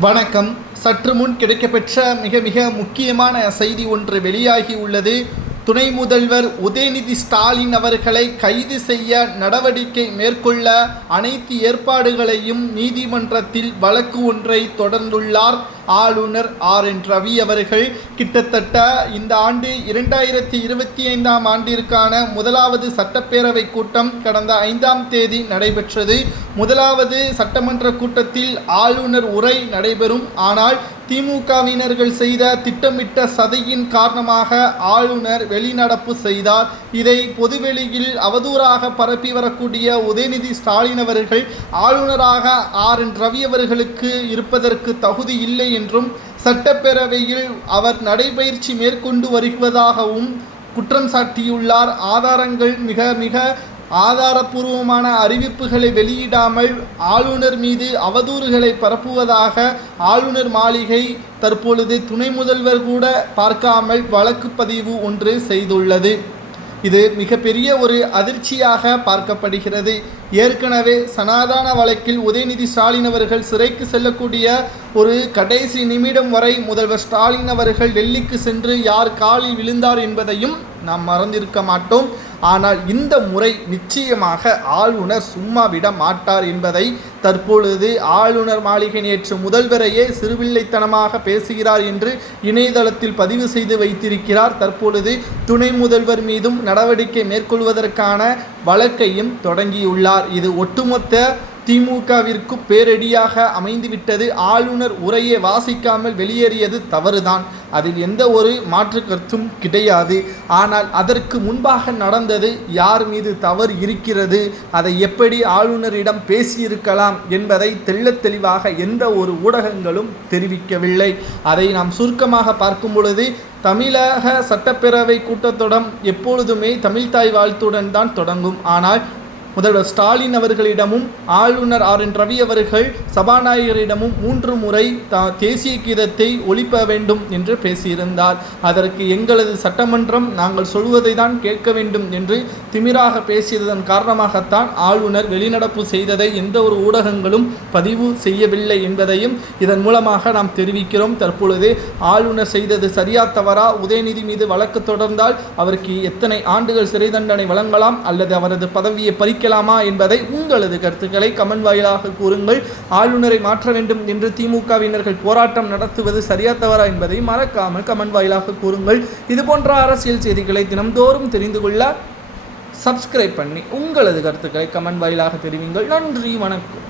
வணக்கம். சற்று முன் கிடைக்கப்பெற்ற மிக மிக முக்கியமான செய்தி ஒன்று வெளியாகி உள்ளது. துணை முதல்வர் உதயநிதி ஸ்டாலின் அவர்களை கைது செய்ய நடவடிக்கை மேற்கொள்ள அனைத்து ஏற்பாடுகளையும் நீதிமன்றத்தில் வழக்கு ஒன்றை தொடர்ந்துள்ளார். ஆளுநர் ஆர் என் ரவி அவர்கள் கிட்டத்தட்ட இந்த ஆண்டு இரண்டாயிரத்தி இருபத்தி ஐந்தாம் ஆண்டிற்கான முதலாவது சட்டப்பேரவை கூட்டம் கடந்த ஐந்தாம் தேதி நடைபெற்றது. முதலாவது சட்டமன்ற கூட்டத்தில் ஆளுநர் உரை நடைபெறும். ஆனால் திமுகவினர்கள் செய்த திட்டமிட்ட சதையின் காரணமாக ஆளுநர் வெளிநடப்பு செய்தார். இதை பொதுவெளியில் அவதூறாக பரப்பி வரக்கூடிய உதயநிதி ஸ்டாலின் அவர்கள் ஆளுநராக ஆர் என் ரவி அவர்களுக்கு இருப்பதற்கு தகுதி இல்லை என்றும் சட்டப்பேரவையில் அவர் நடைபயிற்சி மேற்கொண்டு வருவதாகவும் குற்றம் சாட்டியுள்ளார். ஆதாரங்கள் மிக மிக ஆதாரப்பூர்வமான அறிவிப்புகளை வெளியிடாமல் ஆளுநர் மீது அவதூறுகளை பரப்புவதாக ஆளுநர் மாளிகை தற்பொழுது துணை முதல்வர் கூட பார்க்காமல் வழக்கு பதிவு ஒன்று செய்துள்ளது. இது மிகப்பெரிய ஒரு அதிர்ச்சியாக பார்க்கப்படுகிறது. ஏற்கனவே சனாதான வழக்கில் உதயநிதி ஸ்டாலின் அவர்கள் சிறைக்கு செல்லக்கூடிய ஒரு கடைசி நிமிடம் வரை முதல்வர் ஸ்டாலின் அவர்கள் டெல்லிக்கு சென்று யார் காலில் விழுந்தார் என்பதையும் நாம் மறந்திருக்க மாட்டோம். ஆனால் இந்த முறை நிச்சயமாக ஆளுநர் சும்மா விட மாட்டார் என்பதை தற்பொழுது ஆளுநர் மாளிகை நேற்று முதல்வரையே சிறுவில்லைத்தனமாக பேசுகிறார் என்று இணையதளத்தில் பதிவு செய்து வைத்திருக்கிறார். தற்பொழுது துணை முதல்வர் மீதும் நடவடிக்கை மேற்கொள்வதற்கான வழக்கையும் தொடங்கியுள்ளார். இது ஒட்டுமொத்த திமுகவிற்கு பேரடியாக அமைந்துவிட்டது ஆளுநர் உரையை வாசிக்காமல் வெளியேறியது தவறுதான். அதில் எந்த ஒரு மாற்று கருத்தும் கிடையாது. ஆனால் அதற்கு முன்பாக நடந்தது யார் மீது தவறு இருக்கிறது? அதை எப்படி ஆளுநரிடம் பேசியிருக்கலாம் என்பதை தெள்ளத் தெளிவாக எந்த ஒரு ஊடகங்களும் தெரிவிக்கவில்லை. அதை நாம் சுருக்கமாக பார்க்கும் பொழுது தமிழக சட்டப்பேரவை கூட்டத்தொடர் எப்பொழுதுமே தமிழ்தாய் வாழ்த்துடன் தான் தொடங்கும். ஆனால் முதல்வர் ஸ்டாலின் அவர்களிடமும் ஆளுநர் ஆர். என். ரவி அவர்கள் சபாநாயகரிடமும் மூன்று முறை தேசிய கீதத்தை ஒழிப்ப வேண்டும் என்று பேசியிருந்தார். அதற்கு எங்களது சட்டமன்றம் நாங்கள் சொல்வதை தான் கேட்க வேண்டும் என்று திமிராக பேசியதன் காரணமாகத்தான் ஆளுநர் வெளிநடப்பு செய்ததை எந்த ஒரு ஊடகங்களும் பதிவு செய்யவில்லை என்பதையும் இதன் மூலமாக நாம் தெரிவிக்கிறோம். தற்பொழுது ஆளுநர் செய்தது சரியா தவறா உதயநிதி மீது வழக்கு தொடர்ந்தால் அவருக்கு எத்தனை ஆண்டுகள் சிறை தண்டனை வழங்கலாம் அல்லது அவரது பதவியை பறிக்கலாமா என்பதை உங்களது கருத்துக்களை கமெண்ட் வாயிலாக கூறுங்கள். ஆளுநரை மாற்ற வேண்டும் என்று திமுகவினர்கள் போராட்டம் நடத்துவது சரியா தவறா என்பதை மறக்காமல் கமெண்ட் வாயிலாக கூறுங்கள். இது போன்ற அரசியல் செய்திகளை தினம்தோறும் தெரிந்து கொள்ள சப்ஸ்கிரைப் பண்ணி உங்களது கருத்துக்களை கமெண்ட் வாயிலாக தெரிவிங்கள். நன்றி வணக்கம்.